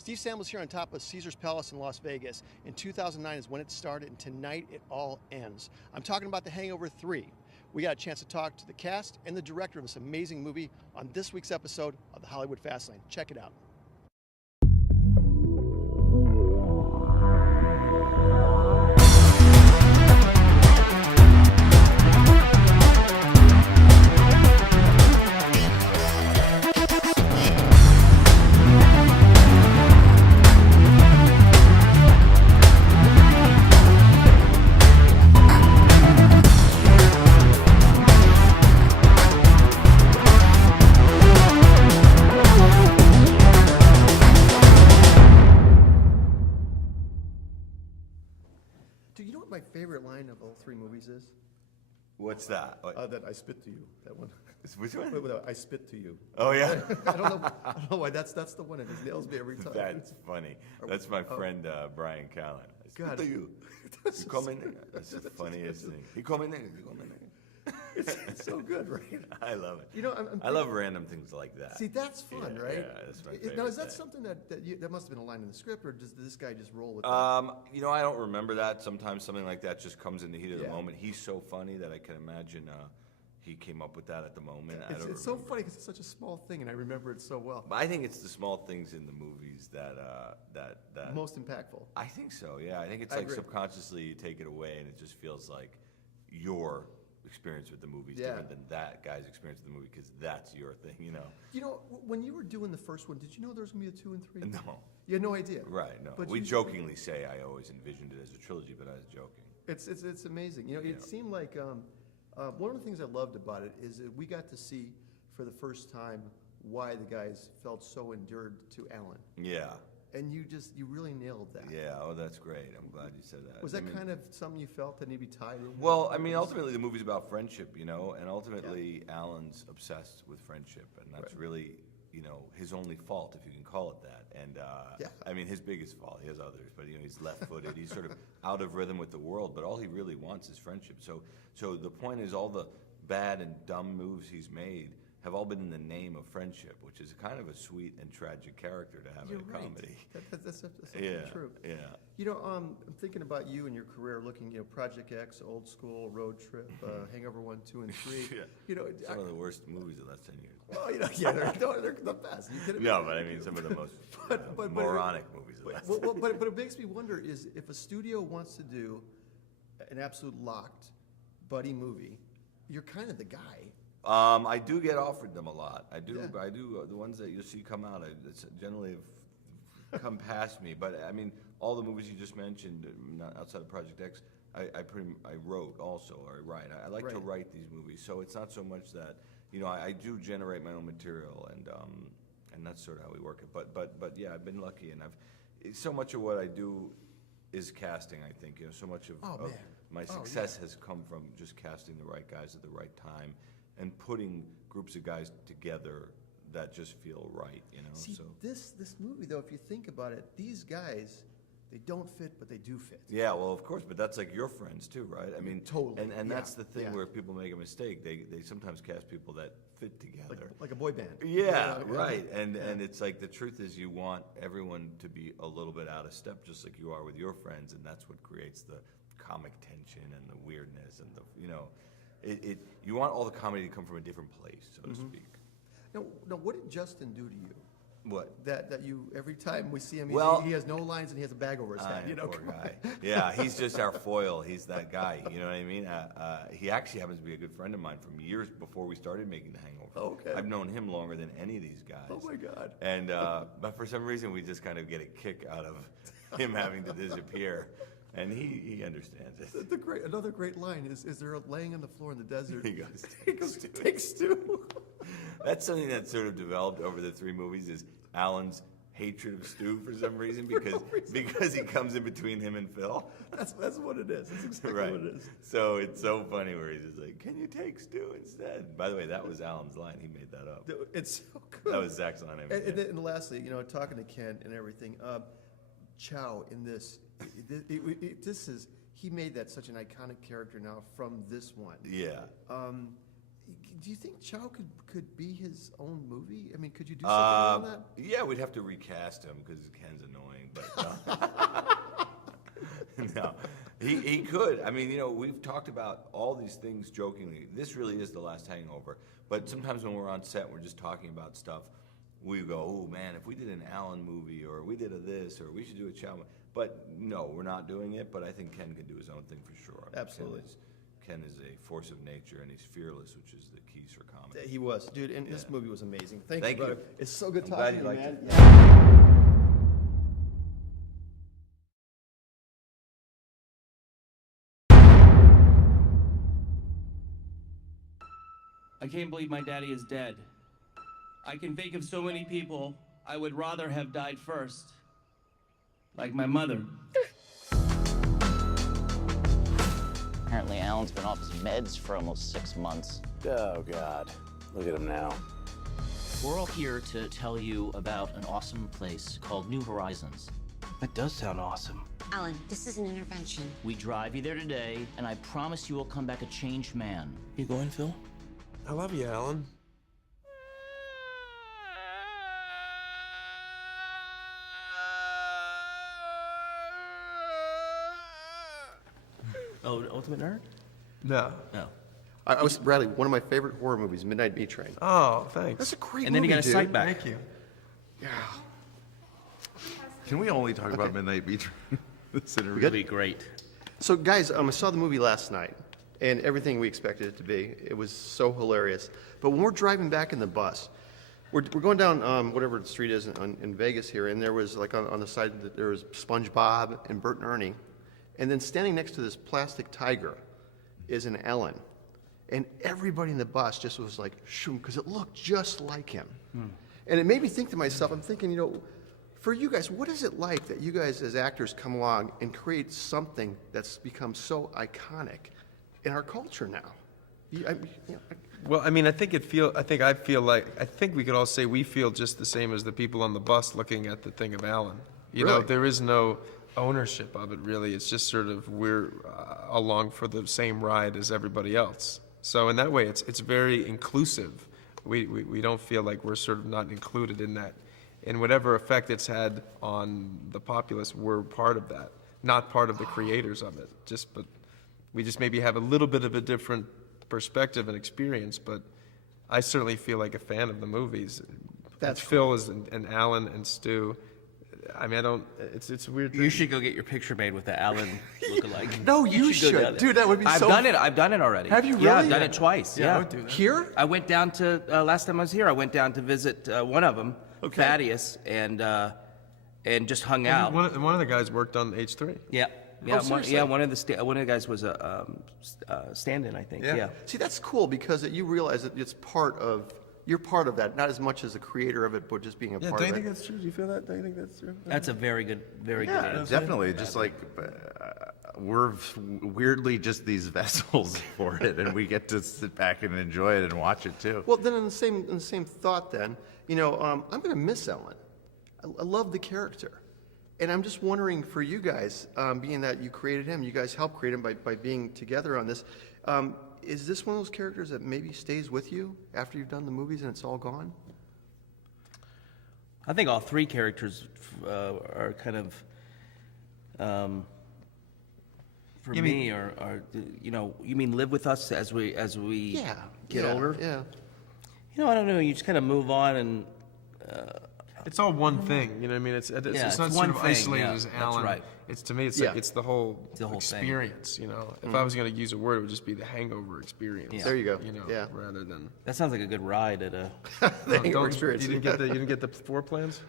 Steve Samuel's here on top of Caesar's Palace in Las Vegas. In 2009 is when it started, and tonight it all ends. I'm talking about The Hangover 3. We got a chance to talk to the cast and the director of this amazing movie on this week's episode of the Hollywood Fastlane. Check it out. Do you know what my favorite line of all three movies is? What's that? That I spit to you. That one. Which one? Wait, I spit to you. Oh yeah. I don't know why. That's the one that just nails me every time. That's funny. That's my friend Brian Callen. I spit to you. You come in there. That's the funniest thing. You come in there. You come in there. It's so good, right? I love it. You know, I love random things like that. See, that's fun, right? Yeah, that's my favorite Now, is that thing. something that must have been a line in the script, or does this guy just roll with that? I don't remember that. Sometimes something like that just comes in the heat of the Yeah. moment. He's so funny that I can imagine he came up with that at the moment. It's so funny because it's such a small thing, and I remember it so well. But I think it's the small things in the movies that Most impactful. I think so. Yeah, I think it's I like agree. subconsciously you take it away, and it just feels like your experience with the movie is Yeah. different than that guy's experience with the movie because that's your thing, you know. You know, when you were doing the first one, did you know there was going to be a 2 and 3? No, You had no idea. right? No, But we you- jokingly say I always envisioned it as a trilogy, but I was joking. It's amazing. You know, it Yeah. seemed like one of the things I loved about it is that we got to see for the first time why the guys felt so endeared to Alan, Yeah, and you really nailed that. yeah. Oh, that's great. I'm glad you said that. Was that kind of something you felt that needed to be tied in? Well, I mean, ultimately, the movie's about friendship, you know, and ultimately, Alan's obsessed with friendship, and that's Right. really, you know, his only fault, if you can call it that. And Yeah. I mean, his biggest fault. He has others, but you know, he's left-footed. He's sort of out of rhythm with the world. But all he really wants is friendship. So the point is, all the bad and dumb moves he's made have all been in the name of friendship, which is kind of a sweet and tragic character to have You're in a right. comedy. That's Yeah, true. yeah. You know, I'm thinking about you and your career, looking, Project X, Old School, Road Trip, Hangover 1, 2, and 3. Yeah. You know, Some of the worst movies of the last 10 years. well, yeah, they're the best. You kidding me? No, but I mean some of the most But- moronic movies of the last 10 years. But it makes me wonder is if a studio wants to do an absolute locked buddy movie, you're kind of the guy. I do get offered them a lot. I do. Yeah. I do. The ones that you see come out, it's generally have come past me. But I mean, all the movies you just mentioned, not outside of Project X, I wrote also, or I write. I like to Right. write these movies, so it's not so much that I do generate my own material, and that's sort of how we work it. But yeah, I've been lucky, and so much of what I do is casting. I think so much of, Oh, of man. my Oh, success has come from just casting the right guys at the right time and putting groups of guys together that just feel right, See, so. this movie, though, if you think about it, these guys, they don't fit, but they do fit. Yeah, well, of course, but that's like your friends too, right? I mean, Totally, And yeah, that's the thing yeah. where people make a mistake. They sometimes cast people that fit together. Like a boy band. Yeah, right. And it's like the truth is you want everyone to be a little bit out of step, just like you are with your friends, and that's what creates the comic tension and the weirdness and you want all the comedy to come from a different place, so to speak. Now, what did Justin do to you? What? That you every time we see him, Well- he has no lines and he has a bag over his head. Poor come on. guy. Yeah, he's just our foil. He's that guy. You know what I mean? He actually happens to be a good friend of mine from years before we started making The Hangover. Okay. I've known him longer than any of these guys. Oh my God. And but for some reason we just kind of get a kick out of him having to disappear, and he understands it. Another great line is they're laying on the floor in the desert. He goes, He goes, take stew. That's something that sort of developed over the three movies is Alan's hatred of Stu for some reason because he comes in between him and Phil. That's what it is. That's exactly Right. what it is. So it's so funny where he's just like, "Can you take Stu instead?" By the way, that was Alan's line. He made that up. It's so good. That was Zach's line. And lastly, talking to Ken and everything, Chow in this, he made that such an iconic character now from this one. Yeah. Do you think Chow could be his own movie? I mean, could you do something on that? Yeah, we'd have to recast him because Ken's annoying, but no, he could. I mean, we've talked about all these things jokingly. This really is the last Hangover, but sometimes when we're on set, we're just talking about stuff. We go, oh man, if we did an Alan movie, or we did this, or we should do a Chow. But no, we're not doing it. But I think Ken can do his own thing for sure. I mean, Absolutely. Ken is a force of nature, and he's fearless, which is the keys for comedy. He was, dude, and this movie was amazing. Thank Thank you, brother. you. It's so good I'm talking glad to you you, liked man. it. I can't believe my daddy is dead. I can think of so many people I would rather have died first. Like my mother. Apparently Alan's been off his meds for almost 6 months. Oh, God. Look at him now. We're all here to tell you about an awesome place called New Horizons. That does sound awesome. Alan, this is an intervention. We drive you there today, and I promise you will come back a changed man. You going, Phil? I love you, Alan. Oh, Ultimate Nerd? No. No. I was Bradley. One of my favorite horror movies, Midnight Meat Train. Oh, thanks. That's a great And then movie, you got a dude. sight back. Thank you. Can we only talk about Midnight Beach? This interview? It'll be great. So, guys, I saw the movie last night, and everything we expected it to be. It was so hilarious. But when we're driving back in the bus, we're going down whatever the street is in Vegas here, and there was like on the side there was SpongeBob and Bert and Ernie, and then standing next to this plastic tiger is an Ellen, and everybody in the bus just was like, shoom, because it looked just like him, and it made me think to myself, I'm thinking, for you guys, what is it like that you guys as actors come along and create something that's become so iconic in our culture now? Well, I mean, I think we could all say we feel just the same as the people on the bus looking at the thing of Alan. You know, Really? there is no ownership of it, really. It's just sort of we're along for the same ride as everybody else. So in that way, it's very inclusive. We don't feel like we're sort of not included in that. And whatever effect it's had on the populace, we're part of that, not part of the creators of it. But we just maybe have a little bit of a different perspective and experience. But I certainly feel like a fan of the movies. That's Phil and Alan and Stu. I mean, I don't. It's a weird. You should go get your picture made with the Alan lookalike. No, you go should. do that. Dude, that would be I've so done it. I've done it already. Have you Yeah, really? I've done it twice. I Yeah. would do that. Here? I went down to last time I was here. I went down to visit one of them, Thaddeus, and just hung out. One of the guys worked on H3. Yeah. seriously? One of the guys was a stand-in, I think. Yeah. Yeah. See, that's cool because you realize that you're part of that, not as much as the creator of it, but just being a Yeah, part do you of think it. that's true? Do you feel that? Do you think that's true? That's a very good answer. Definitely. Just like we're weirdly just these vessels for it, and we get to sit back and enjoy it and watch it too. Well, then in the same thought, then I'm going to miss Ellen. I love the character, and I'm just wondering for you guys, being that you created him, you guys helped create him by being together on this. Is this one of those characters that maybe stays with you after you've done the movies and it's all gone? I think all three characters are kind of, for me, are you mean live with us as we get older? Yeah. I don't know. You just kind of move on and. It's all one thing, you know what I mean? It's not it's sort one of thing, isolated yeah, as that's Alan. right. It's to me, it's Yeah. like it's the whole whole thing. experience, you know. If I was going to use a word, it would just be the Hangover experience. Yeah. There you go. You know, Yeah. rather than That sounds like a good ride at a The Hangover experience. You didn't get the floor plans?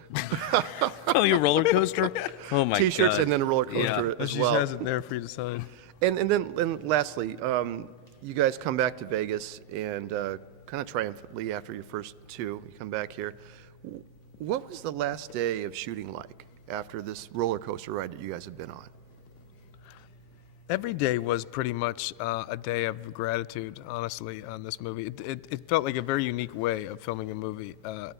your roller coaster. Oh my T-shirts God. and then a roller coaster Yeah. as She well. has it there for you to sign. And then lastly, you guys come back to Vegas and kind of triumphantly after your first two, you come back here. What was the last day of shooting like after this roller coaster ride that you guys have been on? Every day was pretty much a day of gratitude, honestly, on this movie. It felt like a very unique way of filming a movie.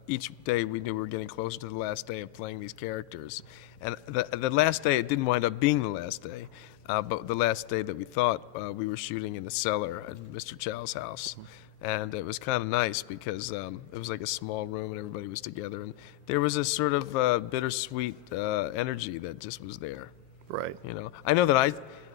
Each day we knew we were getting closer to the last day of playing these characters. And the last day, it didn't wind up being the last day, but the last day that we thought we were shooting in the cellar at Mr. Chow's house. And it was kind of nice because it was like a small room and everybody was together. And there was a sort of bittersweet energy that just was there. Right. You know, I know that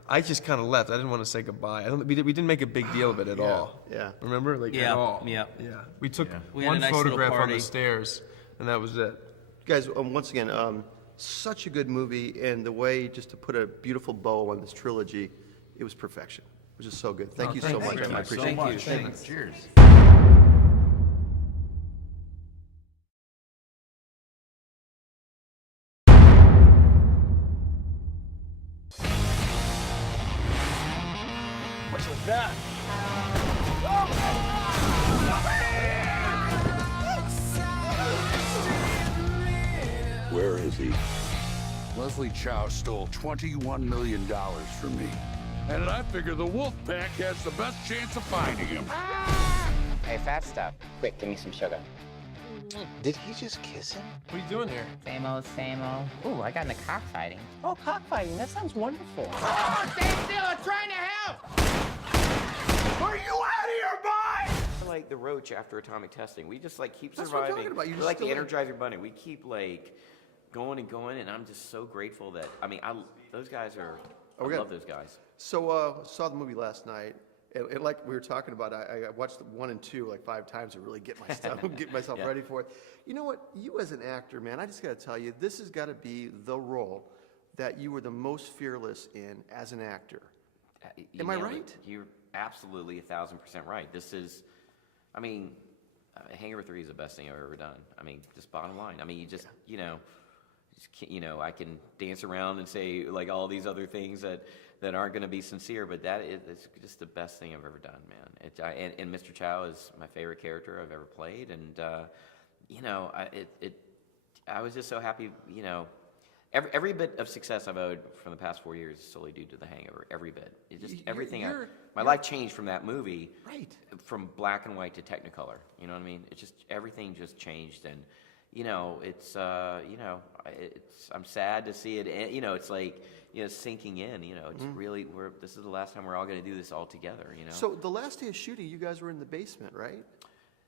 I just kind of left. I didn't want to say goodbye. We didn't make a big deal of it at all. Yeah. Remember? Like, Yeah, at all. yeah. Yeah. We took We had a one nice little photograph on party. the stairs, and that was it. Guys, once again, such a good movie, and the way just to put a beautiful bow on this trilogy, it was perfection. It was just so good. Thank you so much. I appreciate it. Thank you. Cheers. Where is he? Leslie Chow stole $21 million from me. And I figure the Wolfpack has the best chance of finding him. Hey, fat stuff. Quick, give me some sugar. Did he just kiss him? What are you doing here? Same old, same old. Ooh, I got into cockfighting. Oh, cockfighting. That sounds wonderful. Oh, stay still. I'm trying to help. Are you out of your mind? Like the roach after atomic testing. We just like keep That's what I'm surviving. talking about. You're We're like the still in- Energizer Bunny. We keep like going and going, and I'm just so grateful that those guys are. I love those guys. So saw the movie last night, and like we were talking about, I watched 1 and 2 like 5 times to really get myself Yeah. ready for it. You know what? You as an actor, man, I just got to tell you, this has got to be the role that you were the most fearless in as an actor. You Am I nailed it. right? You're absolutely 1,000% right. This is, I mean, Hangover 3 is the best thing I've ever done. I mean, just bottom line. I mean, you just, I can dance around and say like all these other things that aren't going to be sincere, but it's just the best thing I've ever done, man. And Mr. Chow is my favorite character I've ever played, and I was just so happy, Every bit of success I've owed from the past 4 years is solely due to The Hangover. Every bit. It just everything. My life changed from that movie. Right. From black and white to Technicolor. You know what I mean? It just everything just changed, and it's I'm sad to see it. It's like sinking in. It's really this is the last time we're all going to do this all together. So the last day of shooting, you guys were in the basement, right?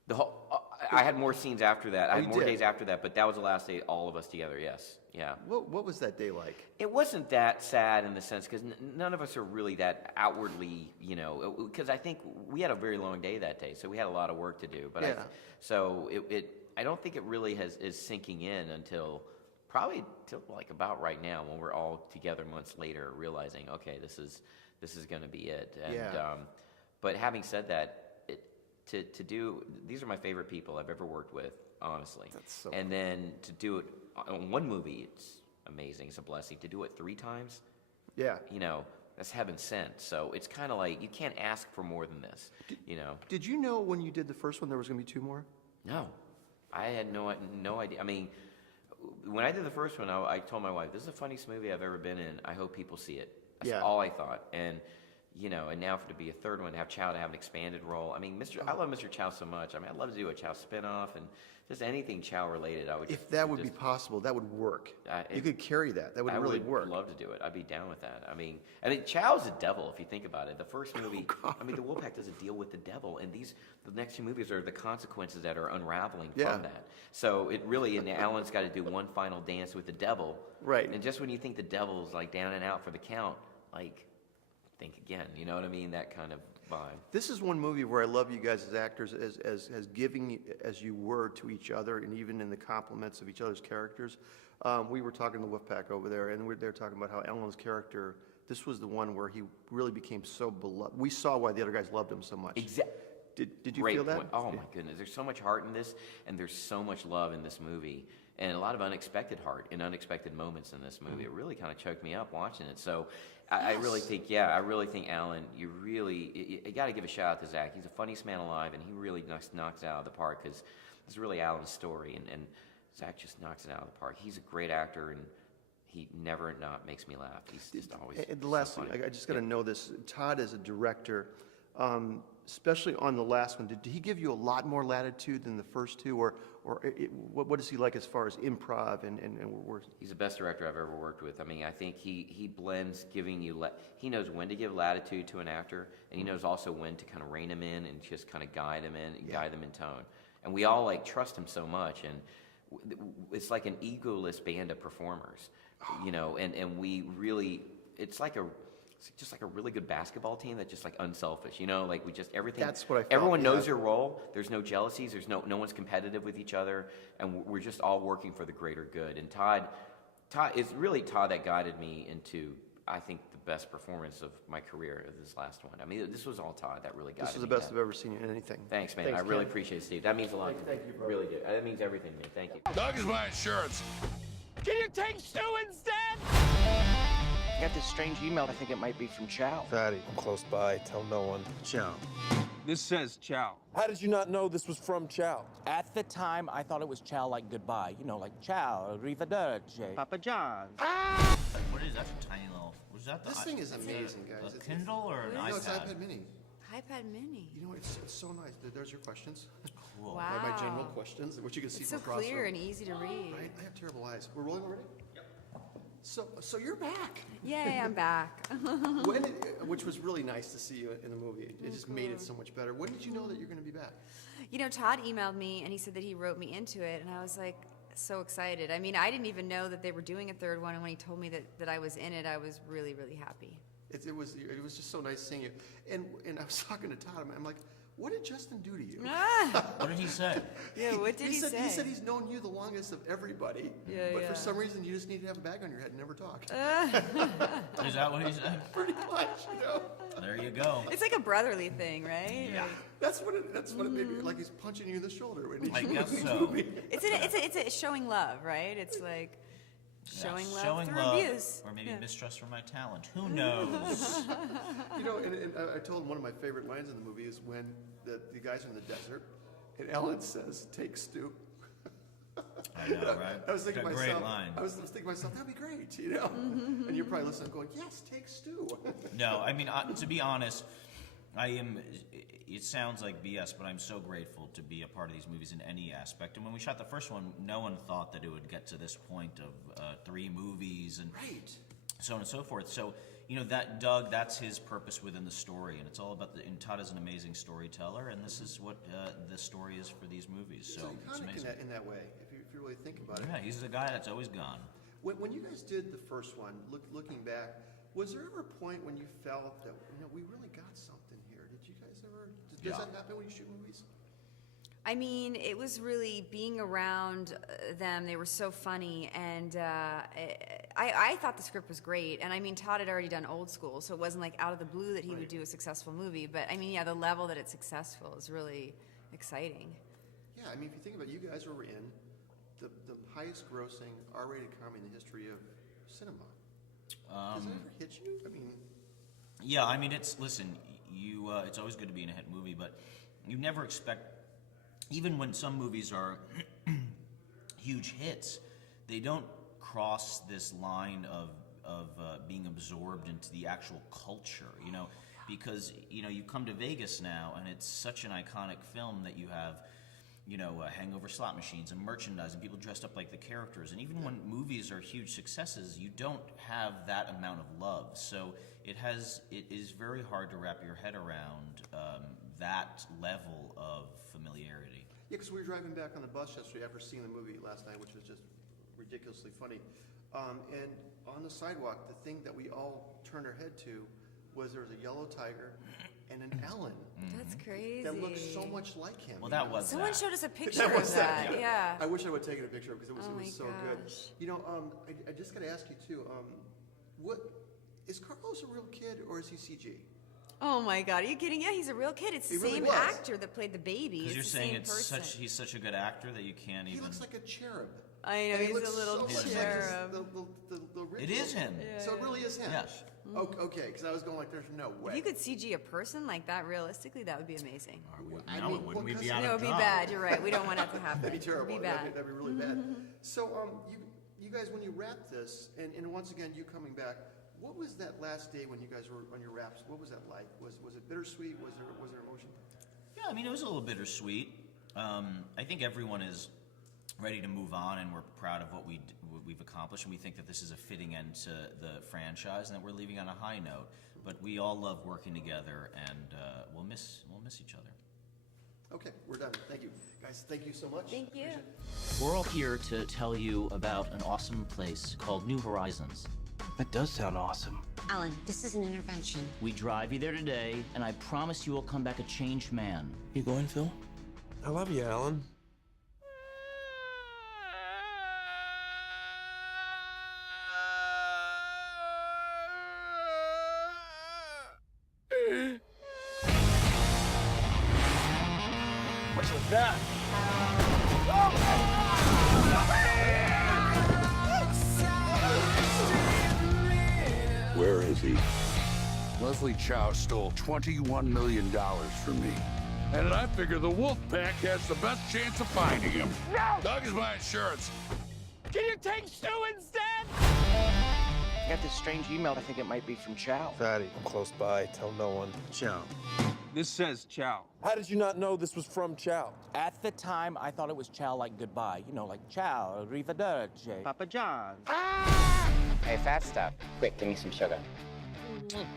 The whole. I had more scenes after that. I had you more did? days after that, but that was the last day, all of us together. Yes. Yeah. What was that day like? It wasn't that sad in the sense because none of us are really that outwardly, because I think we had a very long day that day, so we had a lot of work to do. But I don't think it really is sinking in until probably till like about right now when we're all together months later, realizing okay, this is going to be it. And but having said that, to do these are my favorite people I've ever worked with, honestly. That's so and then to do it on one movie, it's amazing. It's a blessing. To do it 3 times, Yeah. that's heaven sent. So it's kind of like you can't ask for more than this. Did you know when you did the first one there was going to be 2 more? No, I had no idea. I mean, when I did the first one, I told my wife, "This is the funniest movie I've ever been in. I hope people see it." That's all I thought. And and now to be a third one, to have Chow to have an expanded role. I mean, I love Mr. Chow so much. I mean, I'd love to do a Chow spinoff and just anything Chow related. I would. If that would be possible, that would work. You could carry that. That would really work. I would love to do it. I'd be down with that. I mean, Chow's a devil if you think about it. The first movie, the Wolfpack does a deal with the devil, and the next 2 movies are the consequences that are unraveling from that. So it really, and Alan's got to do one final dance with the devil. Right. And just when you think the devil's like down and out for the count, like. Think again, you know what I mean? That kind of vibe. This is one movie where I love you guys as actors, as giving as you were to each other, and even in the compliments of each other's characters. We were talking to the Wolfpack over there, and they were talking about how Ellen's character. This was the one where he really became so beloved. We saw why the other guys loved him so much. Exactly. Did you Great feel that? point. Oh my goodness, there's so much heart in this, and there's so much love in this movie, and a lot of unexpected heart and unexpected moments in this movie. It really kind of choked me up watching it. So I really think, Alan, you got to give a shout out to Zach. He's the funniest man alive, and he really knocks it out of the park because it's really Alan's story, and Zach just knocks it out of the park. He's a great actor, and he never not makes me laugh. He's just always. And the last so thing, funny. I just got to know this. Todd, as a director, especially on the last one, did he give you a lot more latitude than the first two, or what is he like as far as improv and work? He's the best director I've ever worked with. I mean, I think he blends giving you, he knows when to give latitude to an actor, and he knows also when to kind of rein him in and just kind of guide him in, guide them in tone. And we all like trust him so much, and it's like an egoless band of performers, you know, and we really, it's just like a really good basketball team that's just like unselfish, you know, like we just everything. That's what I felt, everyone knows their role. There's no jealousies. There's no one's competitive with each other, and we're just all working for the greater good. And Todd it's really Todd that guided me into, I think, the best performance of my career of this last one. I mean, this was all Todd that really guided me. This is the best I've ever seen you in anything. Thanks, man. I really appreciate it, Steve. That means a lot to me. Thank you, bro. Really do. That means everything to me. Thank you. Doug is my insurance. Can you take Stu instead? I got this strange email. I think it might be from Chow. Fatty, I'm close by. Tell no one. Chow. This says Chow. How did you not know this was from Chow? At the time, I thought it was Chow like goodbye. You know, like Chow, arrivederci, Papa John. What is that? A tiny little. Was that the? This thing is amazing, guys. A Kindle or an iPad? No, it's iPad Mini. iPad Mini. You know, it's so nice. There's your questions. Cool. Wow. My general questions, which you can see It's from so across the clear room. and easy to read. Right? I have terrible eyes. We're rolling already? Yep. So you're back. Yay, I'm back. Which was really nice to see you in the movie. It just made it so much better. When did you know that you're going to be back? You know, Todd emailed me and he said that he wrote me into it, and I was like so excited. I mean, I didn't even know that they were doing a third one, and when he told me that I was in it, I was really, really happy. It was just so nice seeing you. And I was talking to Todd. I'm like, what did Justin do to you? What did he say? Yeah, what did he say? He said he's known you the longest of everybody. Yeah, but for some reason, you just need to have a bag on your head and never talk. Is that what he said? Pretty much, you know. There you go. It's like a brotherly thing, right? Yeah. That's what it made me, like he's punching you in the shoulder when he's I guess in the so. movie. It's a showing love, right? It's like showing Yeah, love showing through love, abuse. or maybe mistrust for my talent. Who knows? You know, and I told him one of my favorite lines in the movie is when the guys are in the desert, and Ellen says, "Take Stu." I know, right? I was thinking It's a myself, great line. I was thinking to myself, that'd be great, you know. And you're probably listening, going, "Yes, take Stu." No, I mean, to be honest, I am. It sounds like BS, but I'm so grateful to be a part of these movies in any aspect. And when we shot the first one, no one thought that it would get to this point of 3 movies and so on and so forth. So, you know, that Doug, that's his purpose within the story, and it's all about and Todd is an amazing storyteller, and this is what the story is for these movies. So it's amazing in that way, if you really think about it. Yeah, he's the guy that's always gone. When you guys did the first one, looking back, was there ever a point when you felt that, you know, we really got something here? Did you guys ever? Does that happen when you shoot movies? I mean, it was really being around them. They were so funny, and I thought the script was great. And I mean, Todd had already done Old School, so it wasn't like out of the blue that he would do a successful movie. But I mean, yeah, the level that it's successful is really exciting. Yeah, I mean, if you think about it, you guys were in the highest-grossing R-rated comedy in the history of cinema. Does it ever hit you? I mean, yeah, I mean, it's always good to be in a hit movie, but you never expect. Even when some movies are huge hits, they don't cross this line of being absorbed into the actual culture, you know, because, you know, you come to Vegas now and it's such an iconic film that you have, you know, Hangover slot machines and merchandise and people dressed up like the characters. And even when movies are huge successes, you don't have that amount of love. So it is very hard to wrap your head around that level of familiarity. yeah, because we were driving back on the bus yesterday after seeing the movie last night, which was just ridiculously funny. And on the sidewalk, the thing that we all turned our head to was there was a yellow tiger and an Ellen. That's crazy. That looked so much like him. Well, that was Someone that. showed us a picture of that. Yeah. I wish I would have taken a picture of it because it was so good. gosh. You know, I just got to ask you too. What is Carlos a real kid or is he CG? Oh my God, are you kidding? Yeah, he's a real kid. It's the He really same was. actor that played the baby. Because It's you're the saying same it's person. he's such a good actor that you can't He even. looks like a cherub. I know, And he he's looks a little so much like cherub. the original. It is him. So it really is him. Yes. Okay, because I was going like, there's no way. If you could CG a person like that realistically, that would be amazing. No, it wouldn't. We'd be out No, of it'd be job. bad. You're right. We don't want that to happen. That'd be terrible. It'd be bad. That'd be really bad. So, you guys, when you wrap this, and once again, you coming back, What was that last day when you guys were on your wraps? What was that like? Was it bittersweet? Was there emotion? Yeah, I mean, it was a little bittersweet. I think everyone is ready to move on, and we're proud of what we've accomplished, and we think that this is a fitting end to the franchise, and that we're leaving on a high note. But we all love working together, and we'll miss each other. Okay, we're done. Thank you, guys. Thank you so much. Thank you. We're all here to tell you about an awesome place called New Horizons. That does sound awesome. Alan, this is an intervention. We drive you there today, and I promise you will come back a changed man. You going, Phil? I love you, Alan. What's with that? Where is he? Leslie Chow stole $21 million from me. And I figure the wolf pack has the best chance of finding him. No! Doug is my insurance. Can you take Stu instead? I got this strange email. I think it might be from Chow. Fatty, I'm close by. Tell no one. Chow. This says Chow. How did you not know this was from Chow? At the time, I thought it was Chow like goodbye. You know, like Chow, Arrivederci, Papa John. Hey, fat stuff. Quick, give me some sugar.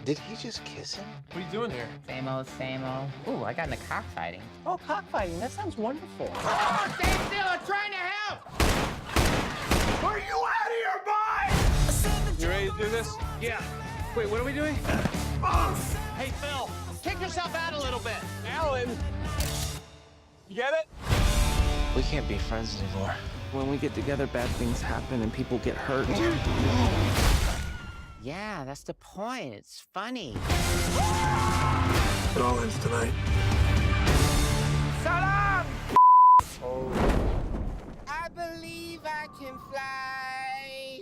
Did he just kiss him? What are you doing here? Same old, same old. Ooh, I got into cockfighting. Oh, cockfighting. That sounds wonderful. Oh, stay still. I'm trying to help. Are you out of your mind? You ready to do this? Yeah. Wait, what are we doing? Hey, Phil, kick yourself out a little bit. Alan. You get it? We can't be friends anymore. When we get together, bad things happen and people get hurt. Yeah, that's the point. It's funny. It all ends tonight. Salam! I believe I can fly.